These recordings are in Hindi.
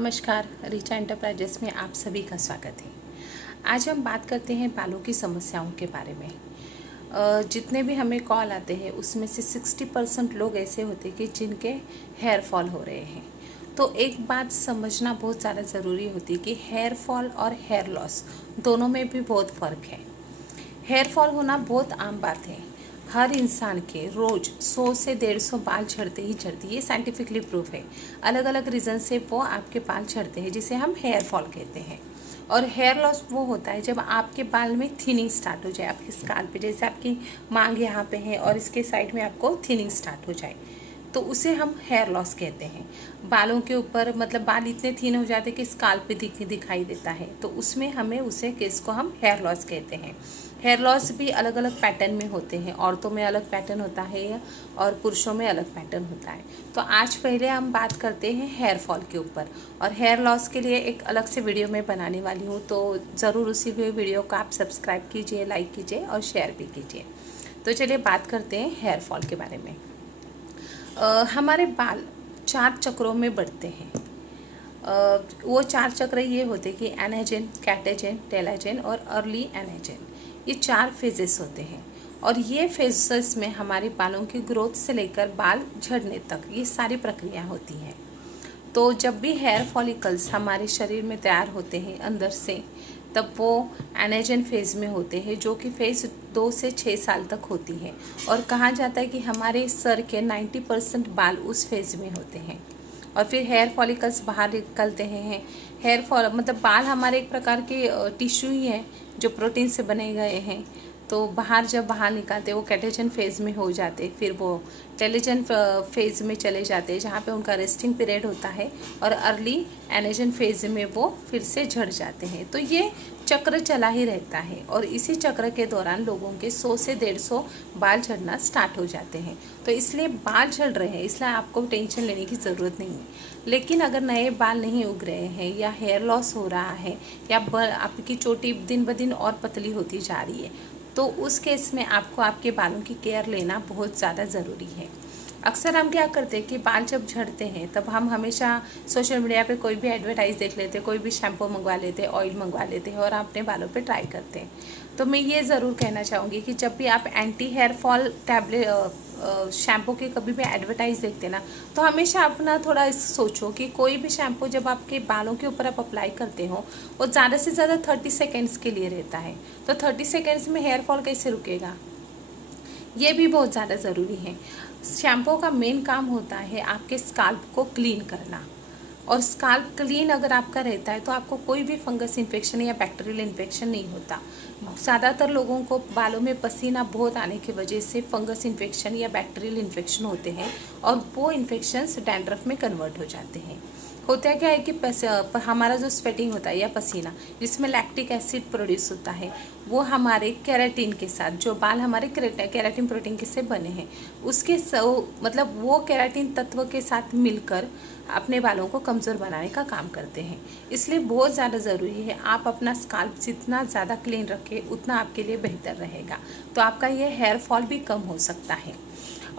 नमस्कार, रिचा एंटरप्राइजेस में आप सभी का स्वागत है। आज हम बात करते हैं बालों की समस्याओं के बारे में। जितने भी हमें कॉल आते हैं उसमें से 60% लोग ऐसे होते हैं कि जिनके हेयर फॉल हो रहे हैं। तो एक बात समझना बहुत ज़्यादा ज़रूरी होती है कि हेयर फॉल और हेयर लॉस दोनों में भी बहुत फ़र्क है। हेयर फॉल होना बहुत आम बात है। हर इंसान के रोज़ 100 से 150 बाल झड़ते ही झड़ते, ये साइंटिफिकली प्रूफ है। अलग अलग रीज़न से वो आपके बाल झड़ते हैं, जिसे हम हेयर फॉल कहते हैं। और हेयर लॉस वो होता है जब आपके बाल में थिनिंग स्टार्ट हो जाए, आपकी स्काल्प पे, जैसे आपकी मांग यहाँ पे है और इसके साइड में आपको थिनिंग स्टार्ट हो जाए, तो उसे हम हेयर लॉस कहते हैं। बालों के ऊपर मतलब बाल इतने थिन हो जाते हैं कि स्काल्प पे दिखाई देता है, तो उसमें हमें उसे केस को हम हेयर लॉस कहते हैं। हेयर लॉस भी अलग अलग पैटर्न में होते हैं। औरतों में अलग पैटर्न होता है और पुरुषों में अलग पैटर्न होता है। तो आज पहले हम बात करते हैं हेयर फॉल के ऊपर, और हेयर लॉस के लिए एक अलग से वीडियो मैं बनाने वाली हूँ, तो ज़रूर उसी वीडियो को आप सब्सक्राइब कीजिए, लाइक कीजिए और शेयर भी कीजिए। तो चलिए बात करते हैं हेयर फॉल के बारे में। हमारे बाल 4 चक्रों में बढ़ते हैं। वो 4 चक्र ये होते कि एनाजेन, कैटेजेन, टेलाजेन और अर्ली एनाजेन, ये 4 फेजेस होते हैं। और ये फेजेस में हमारे बालों की ग्रोथ से लेकर बाल झड़ने तक ये सारी प्रक्रिया होती हैं। तो जब भी हेयर फॉलिकल्स हमारे शरीर में तैयार होते हैं अंदर से, तब वो एनाजेन फेज़ में होते हैं, जो कि फेज़ 2 से 6 साल तक होती है। और कहा जाता है कि हमारे सर के 90% बाल उस फेज़ में होते हैं। और फिर हेयर फॉलिकल्स बाहर निकलते हैं। हेयर फॉल मतलब बाल हमारे एक प्रकार के टिश्यू ही हैं जो प्रोटीन से बने गए हैं। तो जब बाहर निकालते वो कैटेजन फेज़ में हो जाते, फिर वो टेलीजन फेज़ में चले जाते हैं जहाँ पे उनका रेस्टिंग पीरियड होता है, और अर्ली एनेजन फेज़ में वो फिर से झड़ जाते हैं। तो ये चक्र चला ही रहता है, और इसी चक्र के दौरान लोगों के 100 से 150 बाल झड़ना स्टार्ट हो जाते हैं। तो इसलिए बाल झड़ रहे हैं, इसलिए आपको टेंशन लेने की ज़रूरत नहीं है। लेकिन अगर नए बाल नहीं उग रहे हैं, या हेयर लॉस हो रहा है, या आपकी चोटी दिन ब दिन और पतली होती जा रही है, तो उस केस में आपको आपके बालों की केयर लेना बहुत ज़्यादा ज़रूरी है। अक्सर हम क्या करते हैं कि बाल जब झड़ते हैं तब हम हमेशा सोशल मीडिया पे कोई भी एडवर्टाइज देख लेते हैं, कोई भी शैम्पू मंगवा लेते हैं, ऑयल मंगवा लेते हैं और अपने बालों पे ट्राई करते हैं। तो मैं ये ज़रूर कहना चाहूँगी कि जब भी आप anti hair fall tablet shampoo की कभी भी एडवर्टाइज देखते ना, तो हमेशा अपना थोड़ा सोचो कि कोई भी शैम्पू जब आपके बालों के ऊपर आप अप्लाई करते हो, वो ज़्यादा से ज़्यादा 30 सेकेंड्स के लिए रहता है। तो 30 सेकेंड्स में हेयर फॉल कैसे रुकेगा, ये भी बहुत ज़्यादा ज़रूरी है। शैम्पू का मेन काम होता है आपके स्काल्प को क्लीन करना, और स्काल्प क्लीन अगर आपका रहता है तो आपको कोई भी फंगस इन्फेक्शन या बैक्टीरियल इन्फेक्शन नहीं होता। ज़्यादातर लोगों को बालों में पसीना बहुत आने की वजह से फंगस इन्फेक्शन या बैक्टीरियल इन्फेक्शन होते हैं, और वो इन्फेक्शंस डैंड्रफ में कन्वर्ट हो जाते हैं। होता क्या है कि हमारा जो स्वेटिंग होता है या पसीना, जिसमें लैक्टिक एसिड प्रोड्यूस होता है, वो हमारे केराटिन के साथ, जो बाल हमारे केराटिन प्रोटीन के से बने हैं, उसके मतलब वो केराटिन तत्व के साथ मिलकर अपने बालों को कमज़ोर बनाने का काम करते हैं। इसलिए बहुत ज़्यादा ज़रूरी है आप अपना स्काल्प जितना ज़्यादा क्लीन रखें उतना आपके लिए बेहतर रहेगा। तो आपका ये हेयर फॉल भी कम हो सकता है।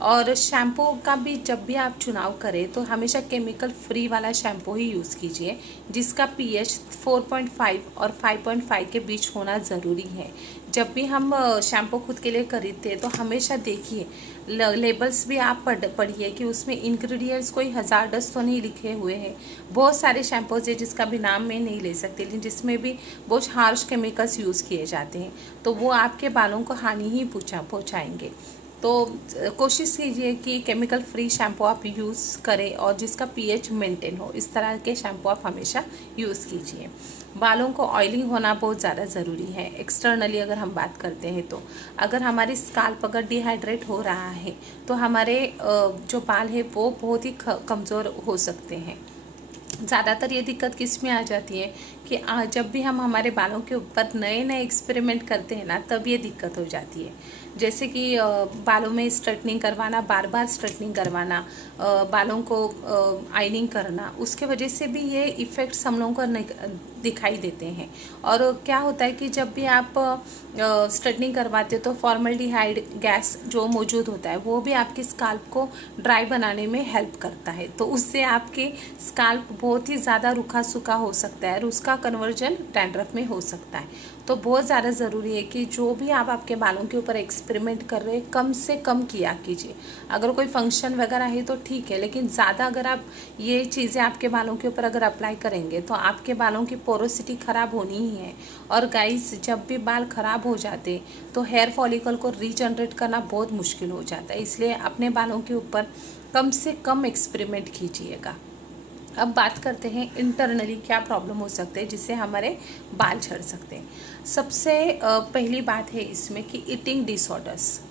और शैम्पू का भी जब भी आप चुनाव करें तो हमेशा केमिकल फ्री वाला शैम्पू ही यूज़ कीजिए, जिसका पीएच 4.5 और 5.5 के बीच होना ज़रूरी है। जब भी हम शैम्पू खुद के लिए खरीदते हैं तो हमेशा देखिए, लेबल्स भी आप पढ़िए कि उसमें इंग्रेडिएंट्स कोई हज़ारडस तो नहीं लिखे हुए हैं। बहुत सारे शैम्पूज है जिसका भी नाम मैं नहीं ले सकती, लेकिन जिसमें भी बहुत हार्श केमिकल्स यूज़ किए जाते हैं, तो वो आपके बालों को हानि ही पहुँचाएंगे। तो कोशिश कीजिए कि केमिकल फ्री शैम्पू आप यूज़ करें और जिसका पीएच मेंटेन हो, इस तरह के शैम्पू आप हमेशा यूज़ कीजिए। बालों को ऑयलिंग होना बहुत ज़्यादा ज़रूरी है। एक्सटर्नली अगर हम बात करते हैं तो अगर हमारी स्काल्प अगर डिहाइड्रेट हो रहा है तो हमारे जो बाल है वो बहुत ही कमज़ोर हो सकते हैं। ज़्यादातर ये दिक्कत किस में आ जाती है कि जब भी हम हमारे बालों के ऊपर नए नए एक्सपेरिमेंट करते हैं ना, तब ये दिक्कत हो जाती है। जैसे कि बालों में स्ट्रेटनिंग करवाना, बार बार स्ट्रेटनिंग करवाना, बालों को आयनिंग करना, उसके वजह से भी ये इफ़ेक्ट्स हम लोगों को दिखाई देते हैं। और क्या होता है कि जब भी आप स्ट्रेटनिंग करवाते हो तो फॉर्मल्डिहाइड गैस जो मौजूद होता है वो भी आपके स्काल्प को ड्राई बनाने में हेल्प करता है, तो उससे आपके स्काल्प बहुत ही ज़्यादा रूखा सूखा हो सकता है और उसका कन्वर्जन डैंड्रफ में हो सकता है। तो बहुत ज़्यादा ज़रूरी है कि जो भी आप आपके बालों के ऊपर एक्सपेरिमेंट कर रहे हैं कम से कम किया कीजिए। अगर कोई फंक्शन वगैरह है तो ठीक है, लेकिन ज़्यादा अगर आप ये चीज़ें आपके बालों के ऊपर अगर अप्लाई करेंगे तो आपके बालों की पोरोसिटी ख़राब होनी ही है। और गाइस, जब भी बाल ख़राब हो जाते तो हेयर फॉलिकल को रीजनरेट करना बहुत मुश्किल हो जाता है, इसलिए अपने बालों के ऊपर कम से कम एक्सपेरिमेंट कीजिएगा। अब बात करते हैं इंटरनली क्या प्रॉब्लम हो सकते हैं जिससे हमारे बाल झड़ सकते हैं। सबसे पहली बात है इसमें कि ईटिंग डिसऑर्डर्स।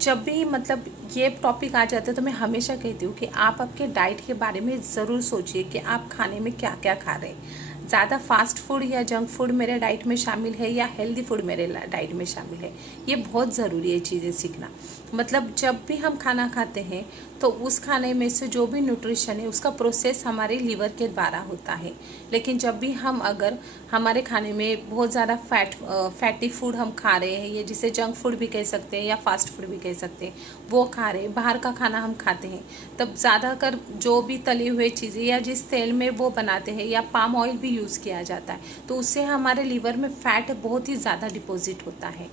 जब भी मतलब ये टॉपिक आ जाता है तो मैं हमेशा कहती हूँ कि आप आपके डाइट के बारे में ज़रूर सोचिए कि आप खाने में क्या क्या खा रहे हैं। ज़्यादा फास्ट फूड या जंक फूड मेरे डाइट में शामिल है या हेल्दी फूड मेरे डाइट में शामिल है, ये बहुत ज़रूरी है चीज़ें सीखना। मतलब जब भी हम खाना खाते हैं तो उस खाने में से जो भी न्यूट्रिशन है उसका प्रोसेस हमारे लीवर के द्वारा होता है। लेकिन जब भी हम अगर हमारे खाने में बहुत ज़्यादा फैटी फूड हम खा रहे हैं, ये जिसे जंक फूड भी कह सकते हैं या फास्ट फूड भी कह सकते हैं, वो खा रहे हैं, बाहर का खाना हम खाते हैं, तब ज़्यादातर जो भी तली हुई चीज़ें या जिस तेल में वो बनाते हैं या पाम ऑयल भी यूज़ किया जाता है, तो उससे हमारे लीवर में फ़ैट बहुत ही ज़्यादा डिपॉजिट होता है।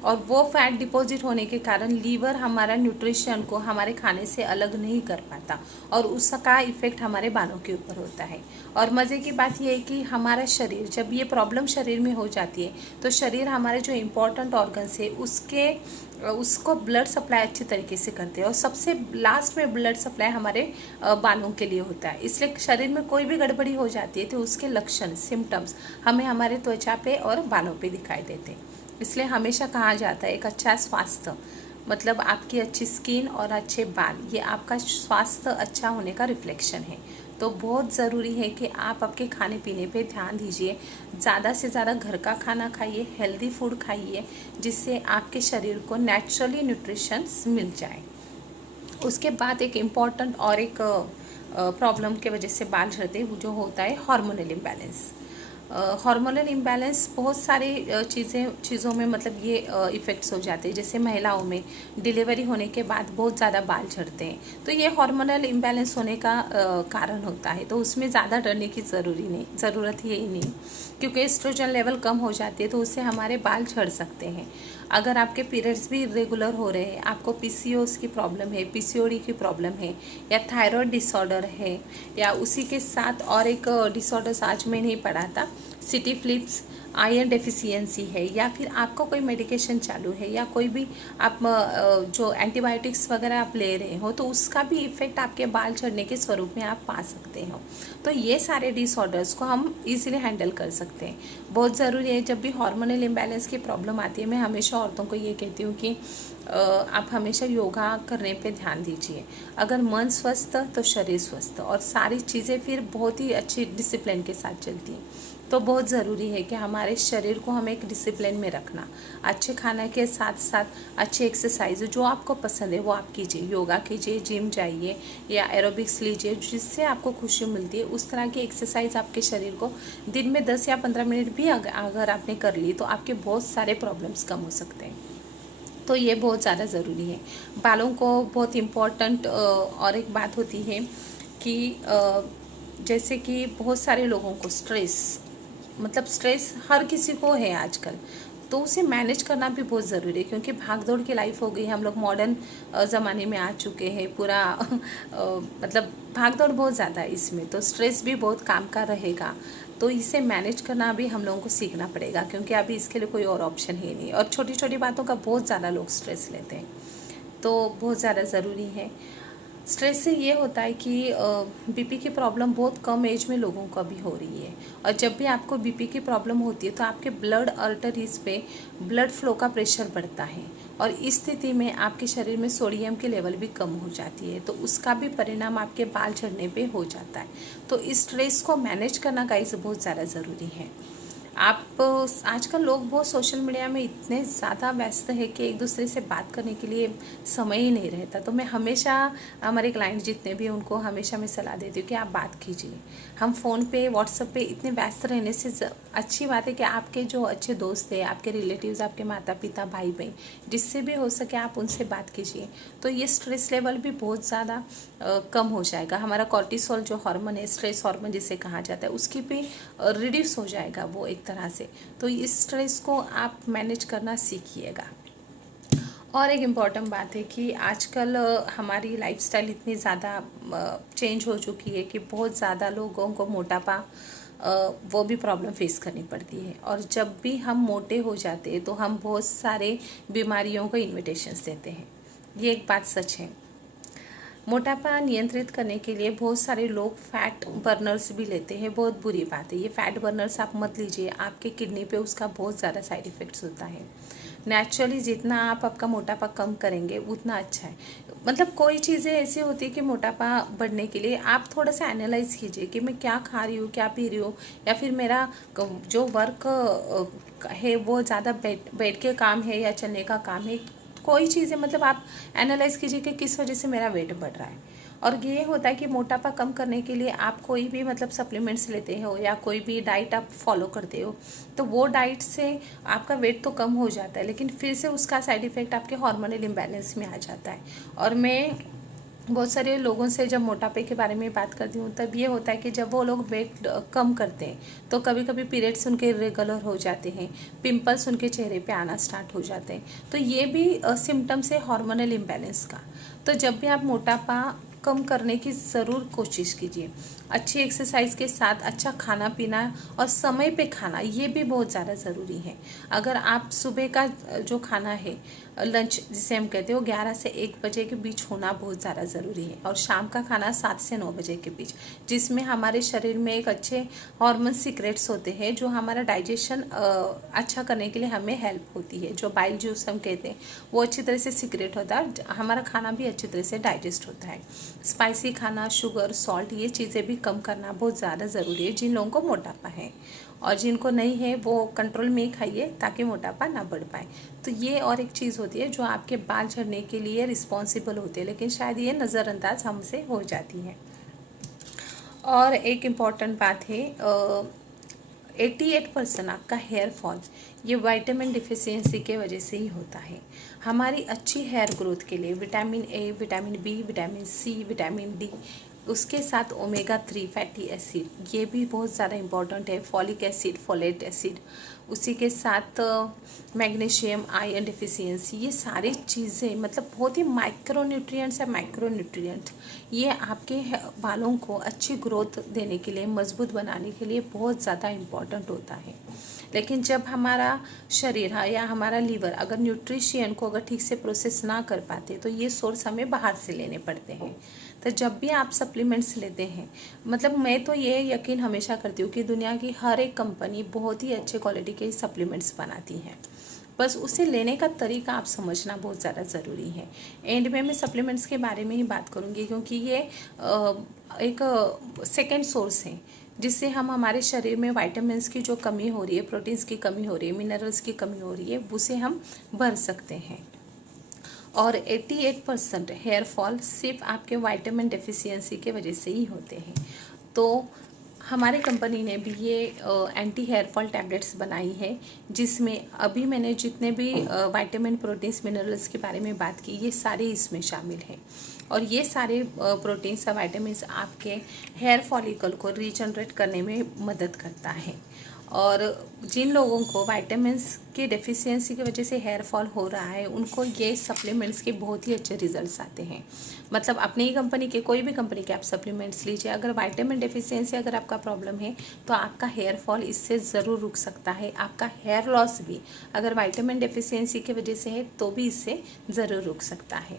और वो फैट डिपॉजिट होने के कारण लीवर हमारा न्यूट्रिशन को हमारे खाने से अलग नहीं कर पाता और उसका इफ़ेक्ट हमारे बालों के ऊपर होता है। और मज़े की बात यह है कि हमारा शरीर, जब ये प्रॉब्लम शरीर में हो जाती है तो शरीर हमारे जो इम्पोर्टेंट ऑर्गन्स है उसको ब्लड सप्लाई अच्छी तरीके से करते हैं और सबसे लास्ट में ब्लड सप्लाई हमारे बालों के लिए होता है। इसलिए शरीर में कोई भी गड़बड़ी हो जाती है तो उसके लक्षण, सिम्टम्स हमें हमारे त्वचा पे और बालों पे दिखाई देते हैं। इसलिए हमेशा कहा जाता है एक अच्छा स्वास्थ्य मतलब आपकी अच्छी स्किन और अच्छे बाल, ये आपका स्वास्थ्य अच्छा होने का रिफ्लेक्शन है। तो बहुत ज़रूरी है कि आप आपके खाने पीने पे ध्यान दीजिए, ज़्यादा से ज़्यादा घर का खाना खाइए, हेल्दी फूड खाइए, जिससे आपके शरीर को नेचुरली न्यूट्रिशन मिल जाए। उसके बाद एक इम्पॉर्टेंट और एक प्रॉब्लम के वजह से बाल झड़ते वो जो होता है हार्मोनल इम्बैलेंस। हार्मोनल इम्बैलेंस बहुत सारी चीज़ों में मतलब ये इफ़ेक्ट्स हो जाते हैं। जैसे महिलाओं में डिलीवरी होने के बाद बहुत ज़्यादा बाल झड़ते हैं, तो ये हार्मोनल इम्बैलेंस होने का कारण होता है। तो उसमें ज़्यादा डरने की ज़रूरत ही नहीं, क्योंकि एस्ट्रोजन लेवल कम हो जाती है तो उससे हमारे बाल झड़ सकते हैं। अगर आपके पीरियड्स भी इरेगुलर हो रहे हैं, आपको पीसीओएस की प्रॉब्लम है, पीसीओडी की प्रॉब्लम है या थायराइड डिसऑर्डर है या उसी के साथ और एक डिसऑर्डर्स आज मैं नहीं पढ़ा था, सिटी फ्लिप्स, आयरन डेफिशिएंसी है, या फिर आपका कोई मेडिकेशन चालू है या कोई भी आप जो एंटीबायोटिक्स वगैरह आप ले रहे हो तो उसका भी इफ़ेक्ट आपके बाल झड़ने के स्वरूप में आप पा सकते हो। तो ये सारे डिसऑर्डर्स को हम इजीली हैंडल कर सकते हैं। बहुत ज़रूरी है, जब भी हार्मोनल इम्बैलेंस की प्रॉब्लम आती है मैं हमेशा औरतों को ये कहती हूँ कि आप हमेशा योगा करने पे ध्यान दीजिए। अगर मन स्वस्थ तो शरीर स्वस्थ, और सारी चीज़ें फिर बहुत ही अच्छी डिसिप्लिन के साथ चलती हैं। तो बहुत ज़रूरी है कि हमारे शरीर को हमें एक डिसिप्लिन में रखना, अच्छे खाने के साथ साथ अच्छी एक्सरसाइज जो आपको पसंद है वो आप कीजिए, योगा कीजिए, जिम जाइए या एरोबिक्स लीजिए, जिससे आपको खुशी मिलती है। उस तरह की एक्सरसाइज आपके शरीर को दिन में 10 या 15 मिनट भी अगर आपने कर ली तो आपके बहुत सारे प्रॉब्लम्स कम हो सकते हैं। तो ये बहुत ज़्यादा ज़रूरी है। बालों को बहुत इम्पोर्टेंट और एक बात होती है कि जैसे कि बहुत सारे लोगों को स्ट्रेस हर किसी को है आजकल, तो उसे मैनेज करना भी बहुत ज़रूरी है, क्योंकि भाग दौड़ की लाइफ हो गई, हम लोग मॉडर्न ज़माने में आ चुके हैं पूरा मतलब भाग दौड़ बहुत ज़्यादा है इसमें, तो स्ट्रेस भी बहुत काम का रहेगा। तो इसे मैनेज करना भी हम लोगों को सीखना पड़ेगा, क्योंकि अभी इसके लिए कोई और ऑप्शन है नहीं, और छोटी छोटी बातों का बहुत ज़्यादा लोग स्ट्रेस लेते हैं, तो बहुत ज़्यादा ज़रूरी है। स्ट्रेस से ये होता है कि बीपी की प्रॉब्लम बहुत कम एज में लोगों को भी हो रही है, और जब भी आपको बीपी की प्रॉब्लम होती है तो आपके ब्लड आर्टरीज पे ब्लड फ्लो का प्रेशर बढ़ता है, और इस स्थिति में आपके शरीर में सोडियम की लेवल भी कम हो जाती है, तो उसका भी परिणाम आपके बाल झड़ने पे हो जाता है। तो इस स्ट्रेस को मैनेज करना गाइस बहुत ज़्यादा ज़रूरी है। आप आजकल लोग बहुत सोशल मीडिया में इतने ज़्यादा व्यस्त है कि एक दूसरे से बात करने के लिए समय ही नहीं रहता। तो मैं हमेशा हमारे क्लाइंट जितने भी उनको हमेशा मैं सलाह देती हूँ कि आप बात कीजिए। हम फ़ोन पे व्हाट्सएप पे इतने व्यस्त रहने से अच्छी बात है कि आपके जो अच्छे दोस्त हैं, आपके रिलेटिव्स, आपके माता पिता, भाई बहन, जिससे भी हो सके आप उनसे बात कीजिए। तो ये स्ट्रेस लेवल भी बहुत ज़्यादा कम हो जाएगा। हमारा कॉर्टिसोल जो हार्मोन है, स्ट्रेस हार्मोन जिसे कहा जाता है, उसकी भी रिड्यूस हो जाएगा वो एक तरह से। तो इस स्ट्रेस को आप मैनेज करना सीखिएगा। और एक इम्पॉर्टेंट बात है कि आजकल हमारी लाइफस्टाइल इतनी ज़्यादा चेंज हो चुकी है कि बहुत ज़्यादा लोगों को मोटापा वो भी प्रॉब्लम फेस करनी पड़ती है। और जब भी हम मोटे हो जाते हैं तो हम बहुत सारे बीमारियों को इन्विटेशंस देते हैं। ये एक बात सच है। मोटापा नियंत्रित करने के लिए बहुत सारे लोग फैट बर्नर्स भी लेते हैं। बहुत बुरी बात है, ये फैट बर्नर्स आप मत लीजिए। आपके किडनी पे उसका बहुत ज़्यादा साइड इफ़ेक्ट्स होता है। नेचुरली जितना आप आपका मोटापा कम करेंगे उतना अच्छा है। मतलब कोई चीज़ें ऐसी होती है कि मोटापा बढ़ने के लिए आप थोड़ा सा एनालाइज कीजिए कि मैं क्या खा रही हूँ, क्या पी रही हूँ, या फिर मेरा जो वर्क है वो ज़्यादा बैठ के काम है या चलने का काम है। कोई चीज़ है, मतलब आप एनालाइज कीजिए कि किस वजह से मेरा वेट बढ़ रहा है। और ये होता है कि मोटापा कम करने के लिए आप कोई भी मतलब सप्लीमेंट्स लेते हो या कोई भी डाइट आप फॉलो करते हो, तो वो डाइट से आपका वेट तो कम हो जाता है, लेकिन फिर से उसका साइड इफ़ेक्ट आपके हार्मोनल इम्बैलेंस में आ जाता है। और मैं बहुत सारे लोगों से जब मोटापे के बारे में बात करती हूँ तब ये होता है कि जब वो लोग वेट कम करते हैं तो कभी कभी पीरियड्स उनके इरेगुलर हो जाते हैं, पिंपल्स उनके चेहरे पे आना स्टार्ट हो जाते हैं। तो ये भी सिम्टम्स है हार्मोनल इम्बैलेंस का। तो जब भी आप मोटापा कम करने की ज़रूर कोशिश कीजिए। अच्छी एक्सरसाइज के साथ अच्छा खाना पीना और समय पे खाना, ये भी बहुत ज़्यादा ज़रूरी है। अगर आप सुबह का जो खाना है, लंच जिसे हम कहते हैं, वो 11 से 1 बजे के बीच होना बहुत ज़्यादा ज़रूरी है। और शाम का खाना 7 से 9 बजे के बीच, जिसमें हमारे शरीर में एक अच्छे हार्मोन सीक्रेट्स होते हैं जो हमारा डाइजेशन अच्छा करने के लिए हमें हेल्प होती है। जो बाइल जूस हम कहते हैं वो अच्छी तरह से सीक्रेट होता है, हमारा खाना भी अच्छी तरह से डाइजेस्ट होता है। स्पाइसी खाना, शुगर, सॉल्ट, ये चीज़ें भी कम करना बहुत ज़्यादा ज़रूरी है जिन लोगों को मोटापा है। और जिनको नहीं है वो कंट्रोल में ही खाइए ताकि मोटापा ना बढ़ पाए। तो ये और एक चीज़ होती है जो आपके बाल झड़ने के लिए रिस्पॉन्सिबल होती है, लेकिन शायद ये नज़रअंदाज हमसे हो जाती है। और एक इम्पॉर्टेंट बात है, 88% आपका हेयर फॉल ये विटामिन डिफिशियंसी के वजह से ही होता है। हमारी अच्छी हेयर ग्रोथ के लिए vitamin A, vitamin B, vitamin C, vitamin D, उसके साथ ओमेगा 3 फैटी एसिड, ये भी बहुत ज़्यादा इम्पॉर्टेंट है। फॉलिक एसिड, फोलेट एसिड, उसी के साथ मैग्नीशियम, आयरन डिफिशियंसी, ये सारी चीज़ें मतलब बहुत ही माइक्रोन्यूट्रिएंट्स है। माइक्रोन्यूट्रिएंट ये आपके बालों को अच्छी ग्रोथ देने के लिए, मजबूत बनाने के लिए बहुत ज़्यादा इम्पॉर्टेंट होता है। लेकिन जब हमारा शरीर या हमारा लीवर अगर न्यूट्रिशियन को अगर ठीक से प्रोसेस ना कर पाते तो ये सोर्स हमें बाहर से लेने पड़ते हैं। तो जब भी आप सप्लीमेंट्स लेते हैं, मतलब मैं तो ये यकीन हमेशा करती हूँ कि दुनिया की हर एक कंपनी बहुत ही अच्छे क्वालिटी के सप्लीमेंट्स बनाती हैं, बस उसे लेने का तरीका आप समझना बहुत ज़्यादा ज़रूरी है। एंड में मैं सप्लीमेंट्स के बारे में ही बात करूँगी क्योंकि ये एक सेकेंड सोर्स है जिससे हम हमारे शरीर में विटामिन्स की जो कमी हो रही है, प्रोटीन्स की कमी हो रही है, मिनरल्स की कमी हो रही है, उसे हम भर सकते हैं। और 88% हेयर फॉल सिर्फ आपके विटामिन डेफिशिएंसी के वजह से ही होते हैं। तो हमारे कंपनी ने भी ये एंटी हेयर फॉल टैबलेट्स बनाई है, जिसमें अभी मैंने जितने भी विटामिन, प्रोटीन्स, मिनरल्स के बारे में बात की, ये सारे इसमें शामिल हैं। और ये सारे प्रोटीन्स और विटामिन्स आपके हेयर फॉलिकल को रीजनरेट करने में मदद करता है। और जिन लोगों को विटामिन्स की डेफिशिएंसी की वजह से हेयर फॉल हो रहा है उनको ये सप्लीमेंट्स के बहुत ही अच्छे रिजल्ट्स आते हैं। मतलब अपनी ही कंपनी के, कोई भी कंपनी के आप सप्लीमेंट्स लीजिए, अगर विटामिन डेफिशिएंसी अगर आपका प्रॉब्लम है तो आपका हेयर फॉल इससे ज़रूर रुक सकता है। आपका हेयर लॉस भी अगर विटामिन डेफिशिएंसी की वजह से है तो भी इससे ज़रूर रुक सकता है।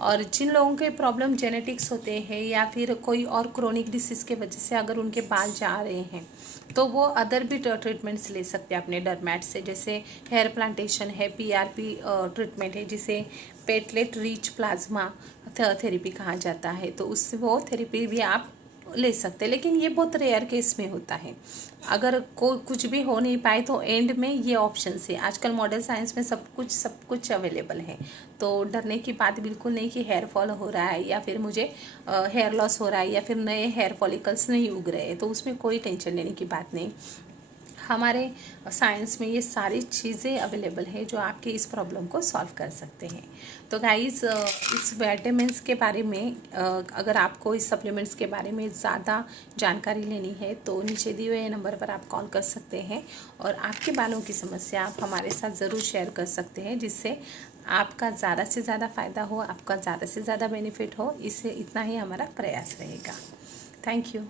और जिन लोगों के प्रॉब्लम जेनेटिक्स होते हैं या फिर कोई और क्रोनिक डिसीज़ के वजह से अगर उनके बाल जा रहे हैं तो वो अदर भी ट्रीटमेंट्स ले सकते हैं अपने डर्मैट से, जैसे हेयर प्लांटेशन है, PRP ट्रीटमेंट है जिसे पेटलेट रिच प्लाज्मा थेरेपी कहा जाता है। तो उससे वो थेरेपी भी आप ले सकते हैं, लेकिन ये बहुत रेयर केस में होता है। अगर कोई कुछ भी हो नहीं पाए तो एंड में ये ऑप्शन है। आजकल मॉडल साइंस में सब कुछ अवेलेबल है, तो डरने की बात बिल्कुल नहीं कि हेयर फॉल हो रहा है या फिर मुझे हेयर लॉस हो रहा है या फिर नए हेयर फॉलिकल्स नहीं उग रहे हैं, तो उसमें कोई टेंशन लेने की बात नहीं। हमारे साइंस में ये सारी चीज़ें अवेलेबल है जो आपके इस प्रॉब्लम को सॉल्व कर सकते हैं। तो गाइस, इस विटामिन्स के बारे में अगर आपको इस सप्लीमेंट्स के बारे में ज़्यादा जानकारी लेनी है तो नीचे दिए हुए नंबर पर आप कॉल कर सकते हैं और आपके बालों की समस्या आप हमारे साथ ज़रूर शेयर कर सकते हैं, जिससे आपका ज़्यादा से ज़्यादा फ़ायदा हो, आपका ज़्यादा से ज़्यादा बेनिफिट हो। इससे इतना ही हमारा प्रयास रहेगा। Thank you.